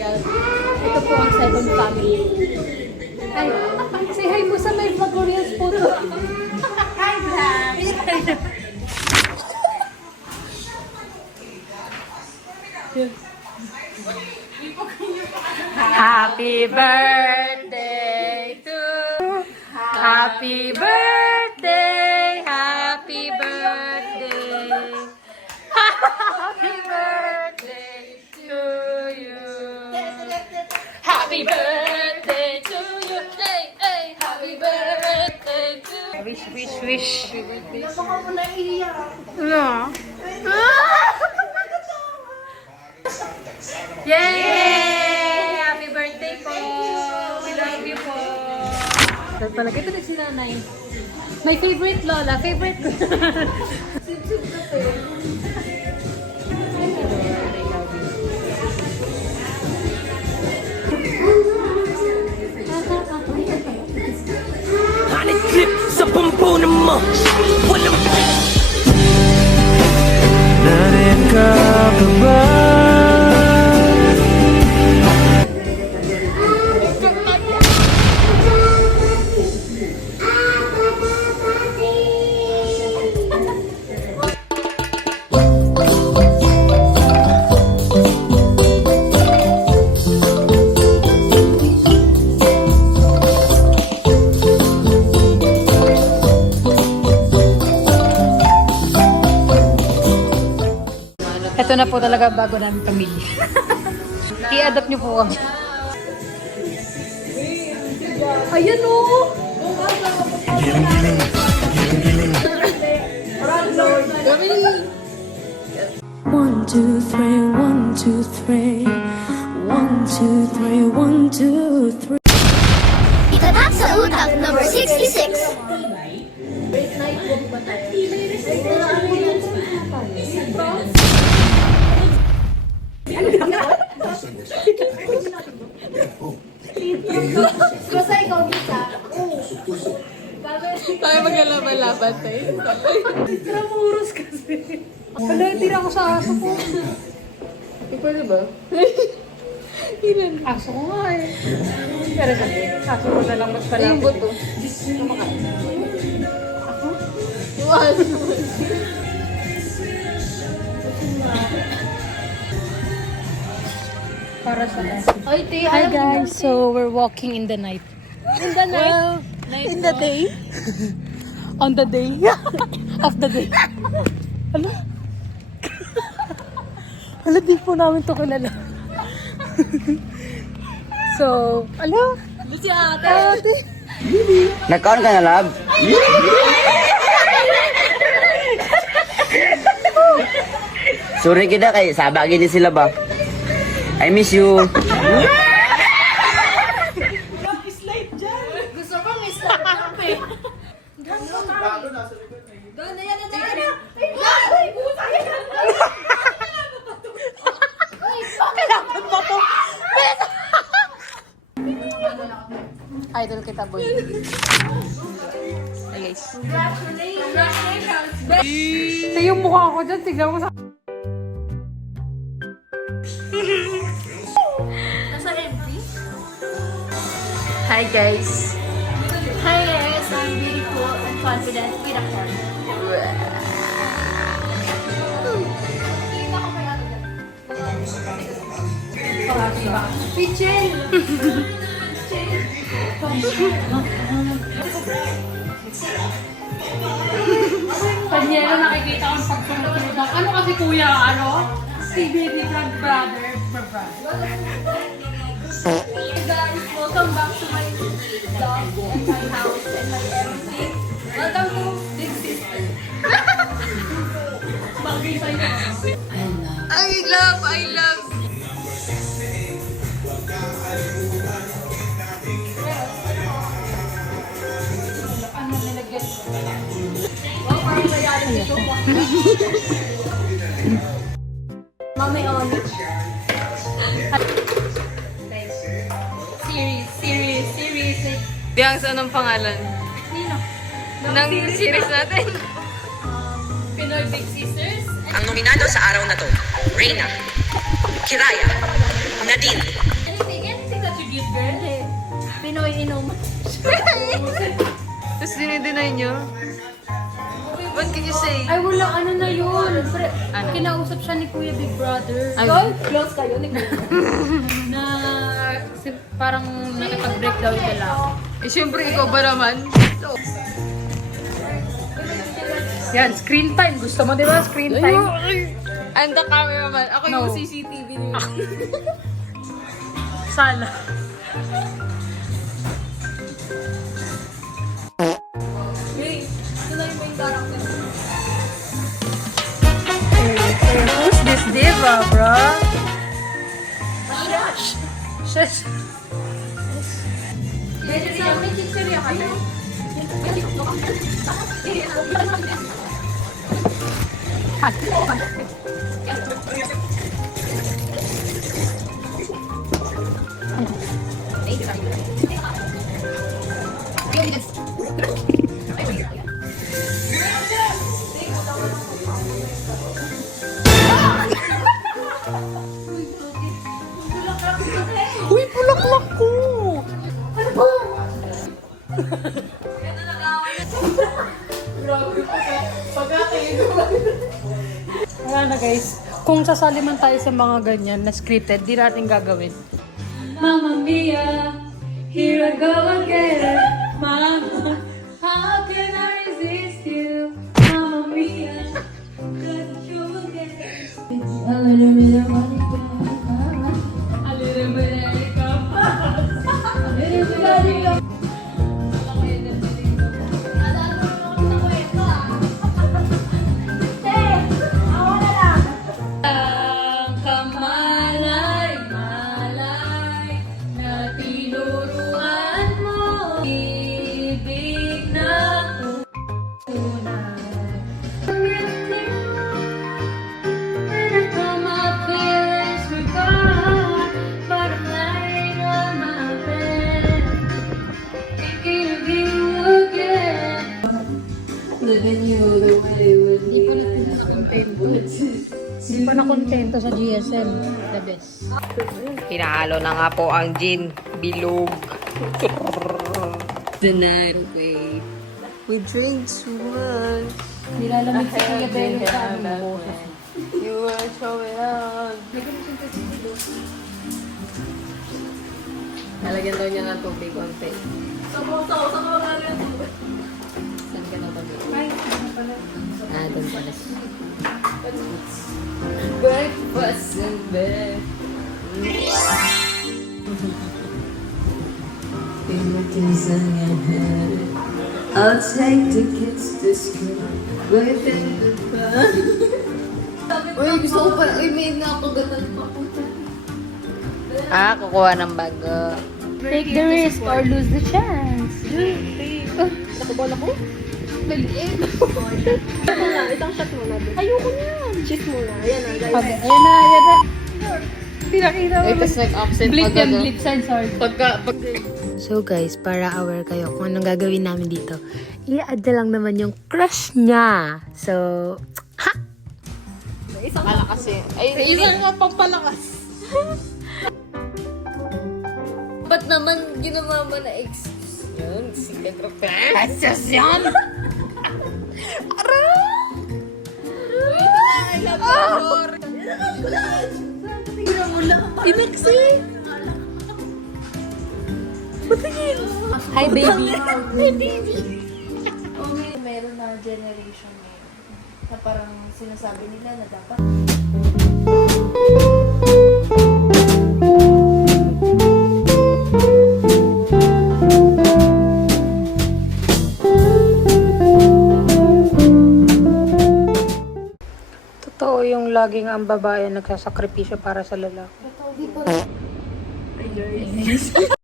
Memorial. Ito po ang second family. Ay, say hi mo sa may Memorial's photo. Hi, vlog! Happy birthday to Happy birthday, happy birthday, happy birthday to you. Happy birthday to you. Hey, hey, happy birthday to you. Wish. Happy birthday. No. Yay! Happy birthday po! We love you po! Talaga ito na si nanay. My favorite lola, favorite ko. Sip-sip ka po eh. Honey clip sa pampunan mo. Walang narin ka pa ba? Ito na po talaga bago namin pamilya. I-adapt niyo po kami. Ayan o! One, two, three, one, two, three. One, two, three, one, two, three. Itatak sa utang number 66. Basta ikaw bisa. Tayo maglalaban-laban tayo. Tramuros kasi. Wala, tira ko sa aso ko. Pwede ba? Ilan? Aso ko nga eh. Pero sabi, aso ko na lang mas pala. Yung buto. Kumakain. Ako? Yung aso mo. Para sa aso. Hi guys, so we're walking in the night. In the night? Well, in the day? On the day? Of the day. Ano? Hala, di po namin ito kilala. So, ano? Si ate. Nagkaon ka na, lab? Sorry kita kay sabagin ni sila ba? I miss you. Gusto ko may slap jump eh. Doon na yan na tayo. Ay, puta yan. Kailangan mo po. Idol kita, boy. Hey guys. Congratulations. Ito yung mukha ko dyan. Tignan mo sa... Nasa MT? Hi guys. Hi guys, I'm beautiful and confident with a heart. Pichel! Panyero, nakikita ko yung pagsunod-sunod ng... Ano kasi kuya, ano? Si Baby Vlog Brother. Hey guys, welcome back to my vlog and my house and my everything. Welcome to Big Sister. Bagay sa'yo. I love. Ano nilagyan ko? Oh, parang reality show po. Mami on. Series. Biyang, saan ang pangalan? Nino? Ng series natin? Pinoy Big Sisters. Ang nominado sa araw na to, Reyna, Kiraya, Nadine, Pinoy inom. Tapos dinideny nyo? What can you say? Ay, wala, ano na yun. Kinausap siya ni Kuya Big Brother. Ay. So, close kayo ni Kuya. Na parang nakipag-break daw yung lalaki. Eh, syempre, ikaw ba naman? So, Yan, screen time. Gusto mo, di ba? Screen time. I'm the cameraman. Ako yung No. CCTV niyo. Sana. Hey, ito na yung main character. Who's this diva, bro? Shush. May chichirya ka din. Uy, bulaklak ko! Wala na guys. Kung sasali man tayo sa mga ganyan na scripted, di natin gagawin. Mamma mia, here I go again. Mama, how can I resist you? Mamma mia, cause you again. A little bit of money, a little bit of makeup, a little bit of makeup. Ang kamalay-malay na tinuruan mo, ibig na tunay. And all my feelings were gone, but I'm lying on my bed, thinking of you again. Living you the way with me. Hindi pa nakontento sa GSM. The best. Hinahalo na nga po ang gin. Bilog. The night away. We drink too much. Nilalamig si Kuya Belo sa ano. You were showing up. Nalagyan daw niya ng tubig konti. Saan ka na ba? Ah, doon pala siya. Breakfast in bed. I'll take the kids to school. Within the car. Uy, gusto ko pa. Uy, may nakagatan pa po. Ah, kukuha ng bago. Take the risk or lose the chance. Nakabala ko? Maliit. Ayoko niyan. Cheese muna. Ayan na, guys. Ayan na. Pinakita mo. Wait, tapos nag-absent Blitz agad. yan, oh. blitz and sword. Pag So guys, para aware kayo kung anong gagawin namin dito, i-add na lang naman yung crush niya. So, ha! isang palakas eh. Ay, isang nga pampalakas. Ba't naman ginawa mo na excuse yun? Secret of excuse yun? Aray! I love you, Aurora. Inaksi! Hi baby! Meron na generation ngayon na parang sinasabi nila na dapat Totoo yung laging ang babae nagsasakripisyo para sa lalaki.